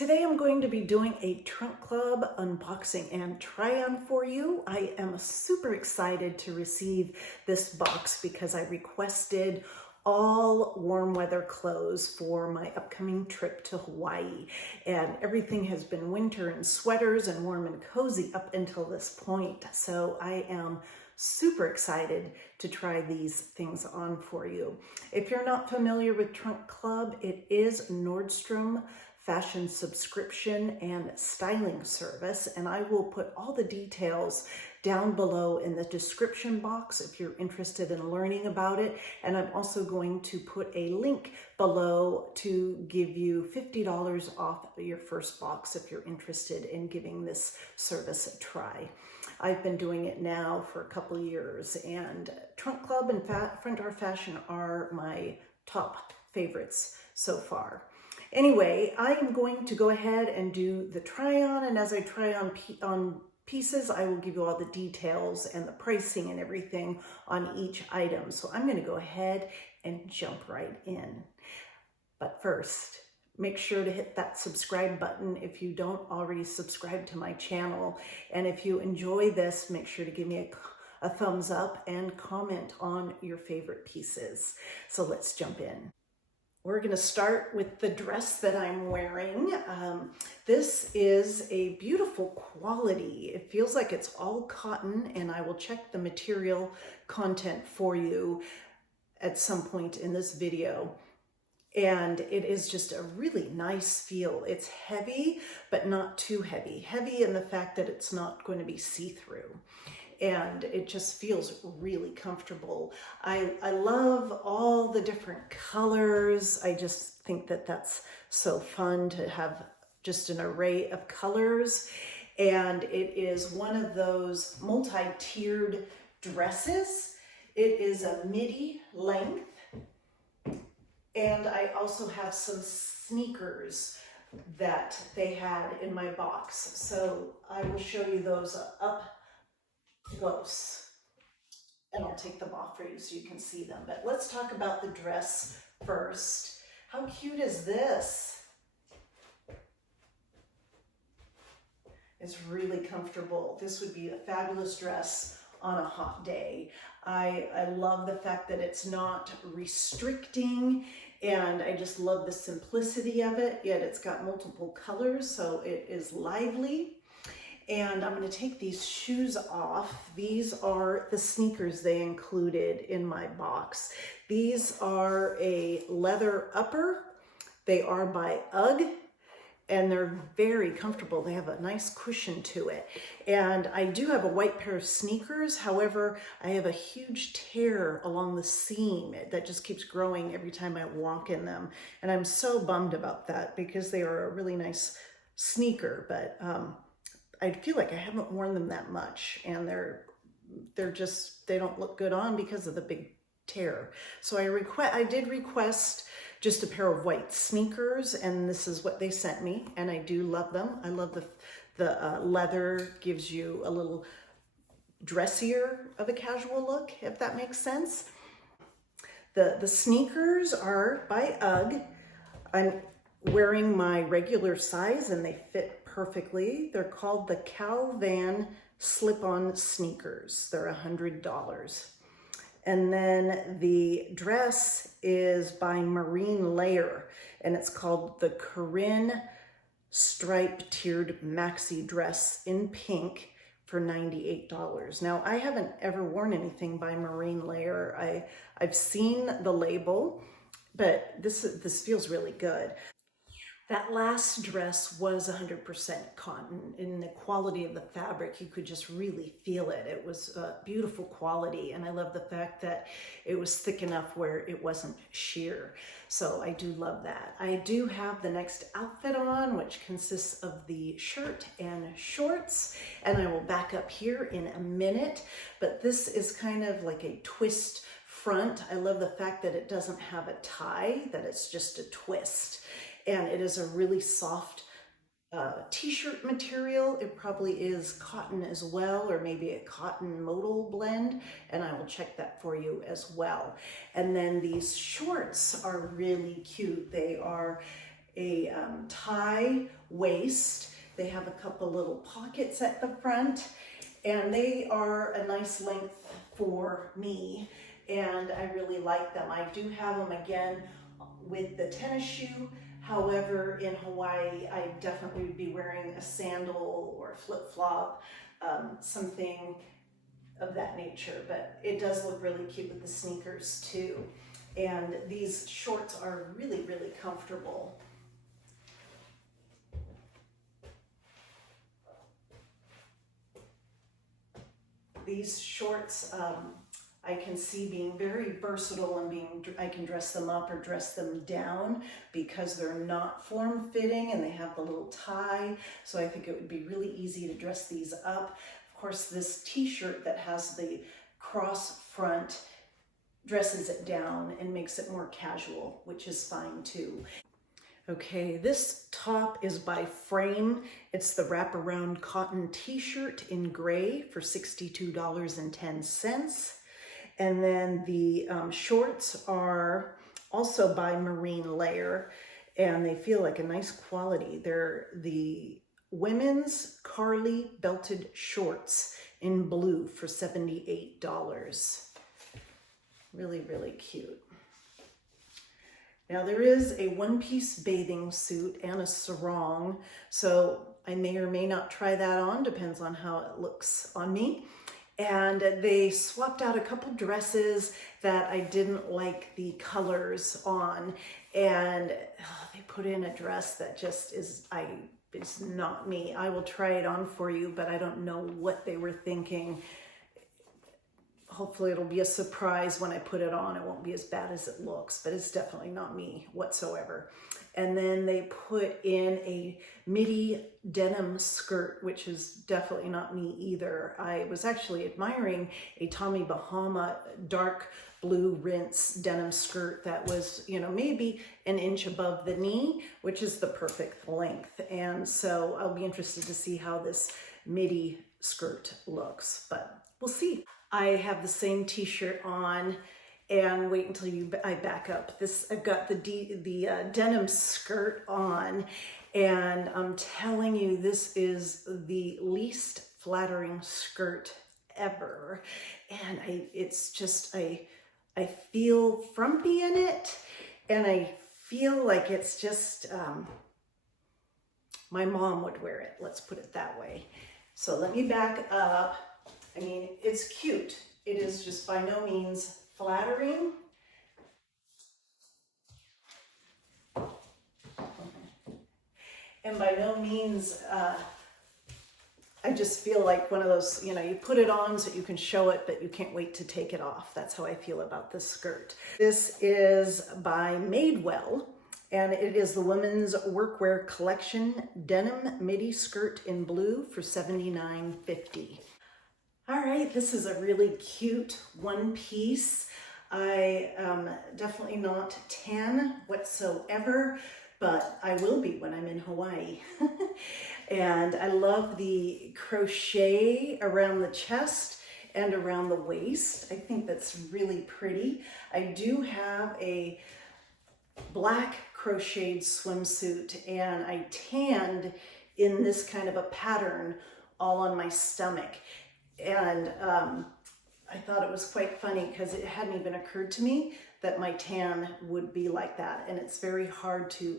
Today I'm going to be doing a trunk club unboxing and try on for you. I am super excited to receive this box because I requested all warm weather clothes for my upcoming trip to Hawaii, and everything has been winter and sweaters and warm and cozy up until this point. So I am super excited to try these things on for you. If you're not familiar with Trunk Club, it is Nordstrom fashion subscription and styling service, and I will put all the details down below in the description box if you're interested in learning about it. And I'm also going to put a link below to give you $50 off your first box if you're interested in giving this service a try. I've been doing it now for a couple years, and Trunk Club and Front Door Fashion are my top favorites so far. Anyway, I am going to go ahead and do the try on, and as I try on pieces, I will give you all the details and the pricing and everything on each item. So I'm going to go ahead and jump right in. But first, make sure to hit that subscribe button if you don't already subscribe to my channel. And if you enjoy this, make sure to give me a thumbs up and comment on your favorite pieces. So let's jump in. We're going to start with the dress that I'm wearing. This is a beautiful quality. It feels like it's all cotton, and I will check the material content for you at some point in this video. And it is just a really nice feel. It's heavy, but not too heavy. Heavy in the fact that it's not going to be see-through. And it just feels really comfortable. I love all the different colors. I just think that that's so fun to have just an array of colors. And it is one of those multi-tiered dresses. It is a midi length. And I also have some sneakers that they had in my box. So I will show you those up close, and I'll take them off for you so you can see them. But let's talk about the dress first. How cute is this? It's really comfortable. This would be a fabulous dress on a hot day. I love the fact that it's not restricting, and I just love the simplicity of it, yet it's got multiple colors, so it is lively. And I'm going to take these shoes off. These are the sneakers they included in my box. These are a leather upper. They are by UGG, and they're very comfortable. They have a nice cushion to it. And I do have a white pair of sneakers. However, I have a huge tear along the seam that just keeps growing every time I walk in them. And I'm so bummed about that because they are a really nice sneaker, but I feel like I haven't worn them that much, and they don't look good on because of the big tear. So I did request just a pair of white sneakers, and this is what they sent me, and I do love them. I love the leather gives you a little dressier of a casual look, if that makes sense. The sneakers are by UGG. I'm wearing my regular size, and they fit perfectly. They're called the Cahlvan slip-on sneakers. They're $100. And then the dress is by Marine Layer, and it's called the Corinne stripe tiered maxi dress in pink for $98. Now, I haven't ever worn anything by Marine Layer. I've seen the label, but this feels really good. That last dress was 100% cotton. In the quality of the fabric, you could just really feel it. It was a beautiful quality, and I love the fact that it was thick enough where it wasn't sheer. So I do love that. I do have the next outfit on, which consists of the shirt and shorts, and I will back up here in a minute, but this is kind of like a twist front. I love the fact that it doesn't have a tie, that it's just a twist. And it is a really soft t-shirt material. It probably is cotton as well, or maybe a cotton modal blend, and I will check that for you as well. And then these shorts are really cute. They are a tie waist. They have a couple little pockets at the front, and they are a nice length for me, and I really like them. I do have them again with the tennis shoe. However, in Hawaii, I definitely would be wearing a sandal or a flip-flop, something of that nature, but it does look really cute with the sneakers too. And these shorts are really, really comfortable. These shorts, I can see being very versatile and I can dress them up or dress them down because they're not form-fitting and they have the little tie. So I think it would be really easy to dress these up. Of course, this t-shirt that has the cross front dresses it down and makes it more casual, which is fine too. Okay, this top is by Frame. It's the wraparound cotton t-shirt in gray for $62.10. And then the shorts are also by Marine Layer, and they feel like a nice quality. They're the women's Carly belted shorts in blue for $78. Really, really cute. Now there is a one-piece bathing suit and a sarong, so I may or may not try that on, depends on how it looks on me. And they swapped out a couple dresses that I didn't like the colors on, and they put in a dress that just is, it's not me. I will try it on for you, but I don't know what they were thinking. Hopefully it'll be a surprise when I put it on. It won't be as bad as it looks, but it's definitely not me whatsoever. And then they put in a Midi denim skirt, which is definitely not me either. I was actually admiring a Tommy Bahama dark blue rinse denim skirt that was, you know, maybe an inch above the knee, which is the perfect length. And so I'll be interested to see how this Midi skirt looks, but we'll see. I have the same t-shirt on, and wait until I back up. I've got the denim skirt on, and I'm telling you, this is the least flattering skirt ever. And it's just, I feel frumpy in it, and I feel like it's just, my mom would wear it, let's put it that way. So let me back up. I mean, it's cute. It is just by no means flattering. And by no means, I just feel like one of those, you know, you put it on so you can show it, but you can't wait to take it off. That's how I feel about this skirt. This is by Madewell, and it is the women's workwear collection denim midi skirt in blue for $79.50. All right, this is a really cute one piece. I am definitely not tan whatsoever, but I will be when I'm in Hawaii. And I love the crochet around the chest and around the waist. I think that's really pretty. I do have a black crocheted swimsuit, and I tanned in this kind of a pattern all on my stomach. And I thought it was quite funny because it hadn't even occurred to me that my tan would be like that. And it's very hard to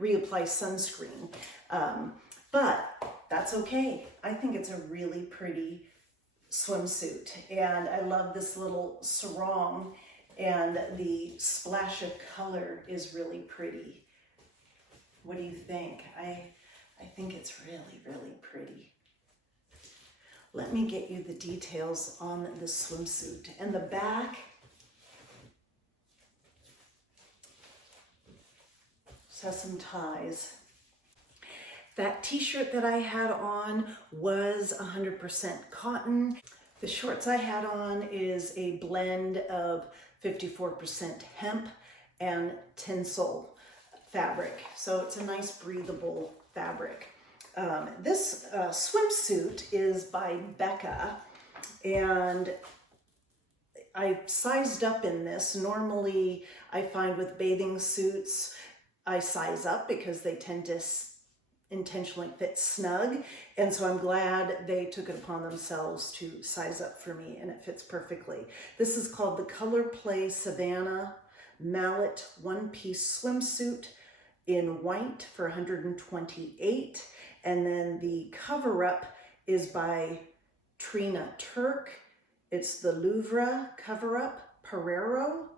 reapply sunscreen. But that's okay. I think it's a really pretty swimsuit. And I love this little sarong, and the splash of color is really pretty. What do you think? I think it's really, really pretty. Let me get you the details on the swimsuit. And the back just has some ties. That t-shirt that I had on was 100% cotton. The shorts I had on is a blend of 54% hemp and tinsel fabric. So it's a nice breathable fabric. This swimsuit is by Becca, and I sized up in this. Normally I find with bathing suits, I size up because they tend to intentionally fit snug, and so I'm glad they took it upon themselves to size up for me, and it fits perfectly. This is called the Colorplay Savannah Mallet one-piece swimsuit in white for $128, and then the cover-up is by Trina Turk. It's the Louvre cover-up Pareo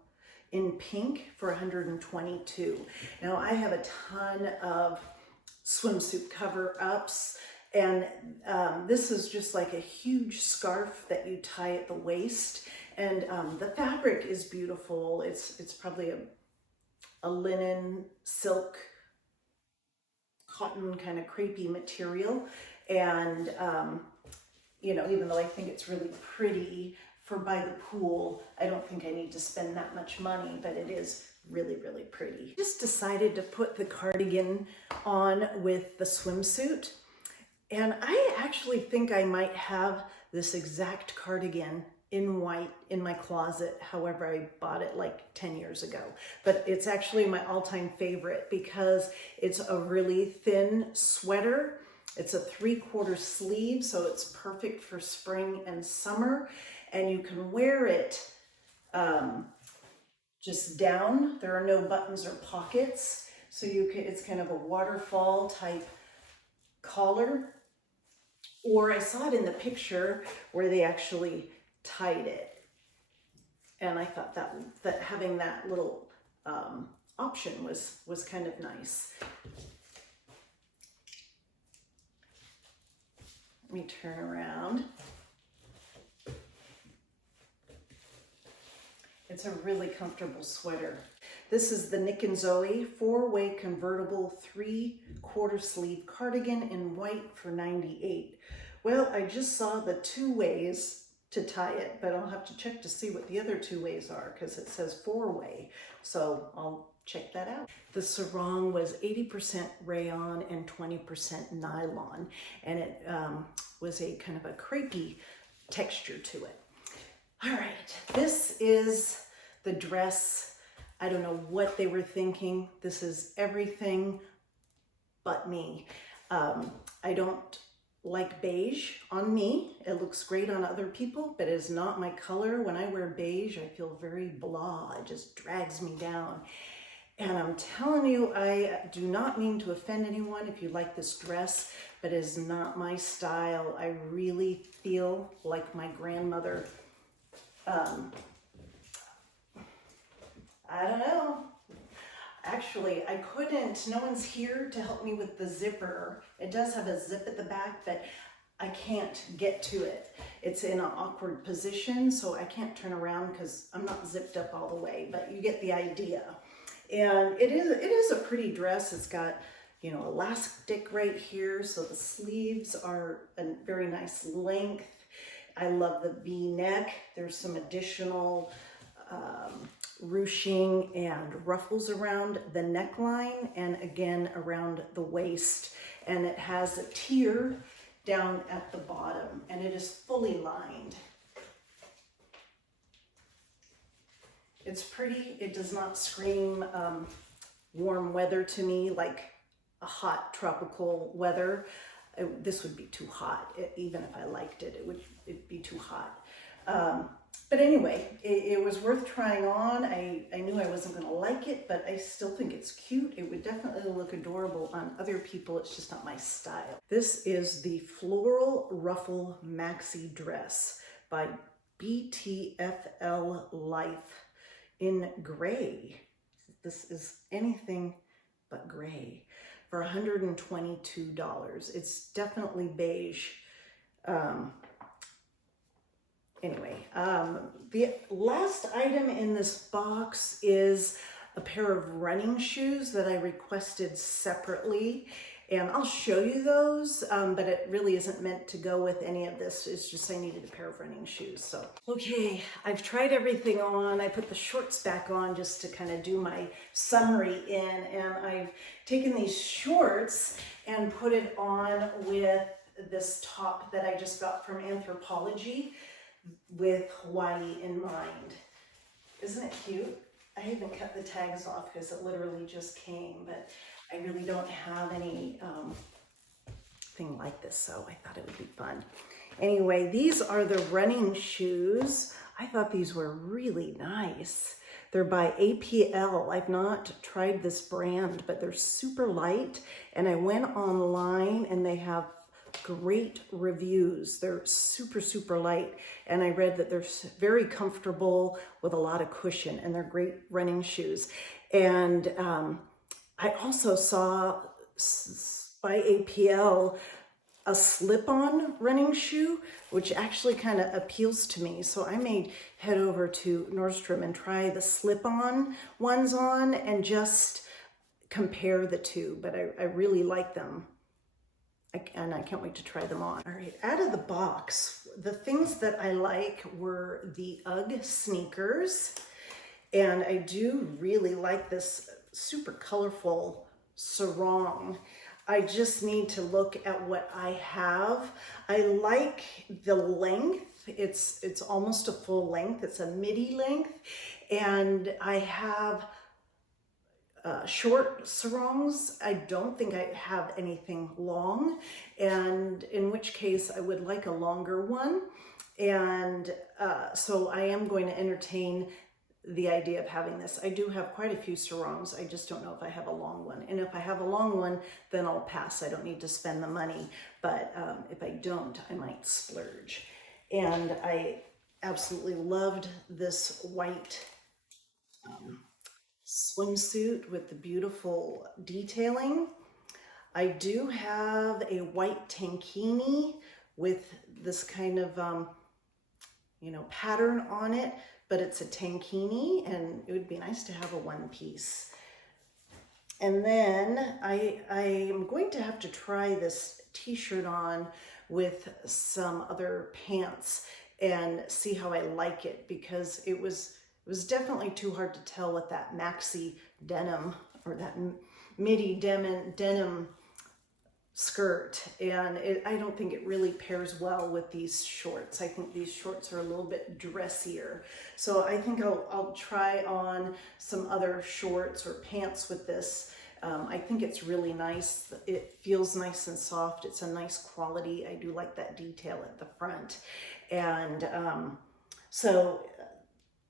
in pink for $122. Now I have a ton of swimsuit cover-ups, and this is just like a huge scarf that you tie at the waist, and the fabric is beautiful. It's probably a linen, silk, cotton kind of crepey material, and you know, even though I think it's really pretty for by the pool, I don't think I need to spend that much money, but it is really, really pretty. Just decided to put the cardigan on with the swimsuit, and I actually think I might have this exact cardigan in white in my closet. However, I bought it like 10 years ago, but it's actually my all-time favorite because it's a really thin sweater. It's a 3/4 sleeve, so it's perfect for spring and summer, and you can wear it just down. There are no buttons or pockets, so you can, it's kind of a waterfall type collar. Or I saw it in the picture where they actually tied it, and I thought that having that little option was kind of nice. Let me turn around. It's a really comfortable sweater. This is the Nick and Zoe 4-way convertible 3/4 sleeve cardigan in white for $98. Well, I just saw the 2 ways to tie it, but I'll have to check to see what the other 2 ways are because it says 4-way. So I'll check that out. The sarong was 80% rayon and 20% nylon, and it was a kind of a crepey texture to it. All right, this is the dress. I don't know what they were thinking. This is everything but me. I don't like beige on me. It looks great on other people, but it is not my color. When I wear beige, I feel very blah. It just drags me down. And I'm telling you, I do not mean to offend anyone if you like this dress, but it is not my style. I really feel like my grandmother. I don't know. Actually, I couldn't, no one's here to help me with the zipper. It does have a zip at the back, but I can't get to it. It's in an awkward position, so I can't turn around because I'm not zipped up all the way, but you get the idea. And it is a pretty dress. It's got, you know, elastic right here, so the sleeves are a very nice length. I love the V-neck. There's some additional ruching and ruffles around the neckline and again around the waist. And it has a tier down at the bottom, and it is fully lined. It's pretty. It does not scream warm weather to me like a hot tropical weather. This would be too hot. Even if I liked it, it'd be too hot. But anyway, it was worth trying on. I knew I wasn't going to like it, but I still think it's cute. It would definitely look adorable on other people. It's just not my style. This is the Floral Ruffle Maxi dress by BTFL-Life in gray. This is anything but gray for $122. It's definitely beige. Anyway, the last item in this box is a pair of running shoes that I requested separately, and I'll show you those, but it really isn't meant to go with any of this. It's just I needed a pair of running shoes. So, okay, I've tried everything on. I put the shorts back on just to kind of do my summary in, and I've taken these shorts and put it on with this top that I just got from Anthropologie, with Hawaii in mind. Isn't it cute? I haven't cut the tags off because it literally just came, but I really don't have any thing like this, so I thought it would be fun. Anyway, these are the running shoes. I thought these were really nice. They're by APL. I've not tried this brand, but they're super light. And I went online and they have great reviews. They're super, super light. And I read that they're very comfortable with a lot of cushion, and they're great running shoes. And I also saw by APL a slip-on running shoe, which actually kind of appeals to me. So I may head over to Nordstrom and try the slip-on ones on and just compare the two, but I really like them. And I can't wait to try them on. All right, out of the box, the things that I like were the UGG sneakers. And I do really like this super colorful sarong. I just need to look at what I have. I like the length. It's almost a full length. It's a midi length. And I have short sarongs. I don't think I have anything long, and in which case I would like a longer one. And so I am going to entertain the idea of having this. I do have quite a few sarongs. I just don't know if I have a long one. And if I have a long one, then I'll pass. I don't need to spend the money. But if I don't, I might splurge. And I absolutely loved this white swimsuit with the beautiful detailing. I do have a white tankini with this kind of, pattern on it, but it's a tankini, and it would be nice to have a one piece. And then I am going to have to try this t-shirt on with some other pants and see how I like it, because it was definitely too hard to tell with that Maxi denim or that Midi denim skirt, and I don't think it really pairs well with these shorts. I think these shorts are a little bit dressier. So I think I'll try on some other shorts or pants with this. I think it's really nice. It feels nice and soft. It's a nice quality. I do like that detail at the front. And so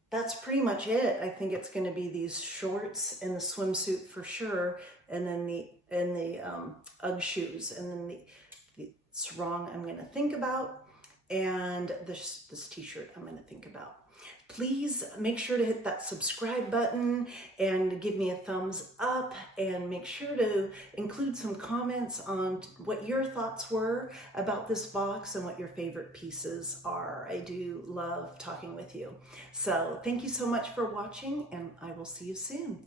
that's pretty much it. I think it's going to be these shorts and the swimsuit for sure, and then the UGG shoes, and then the sarong I'm going to think about, and this t-shirt I'm going to think about. Please make sure to hit that subscribe button and give me a thumbs up, and make sure to include some comments on what your thoughts were about this box and what your favorite pieces are. I do love talking with you. So thank you so much for watching, and I will see you soon.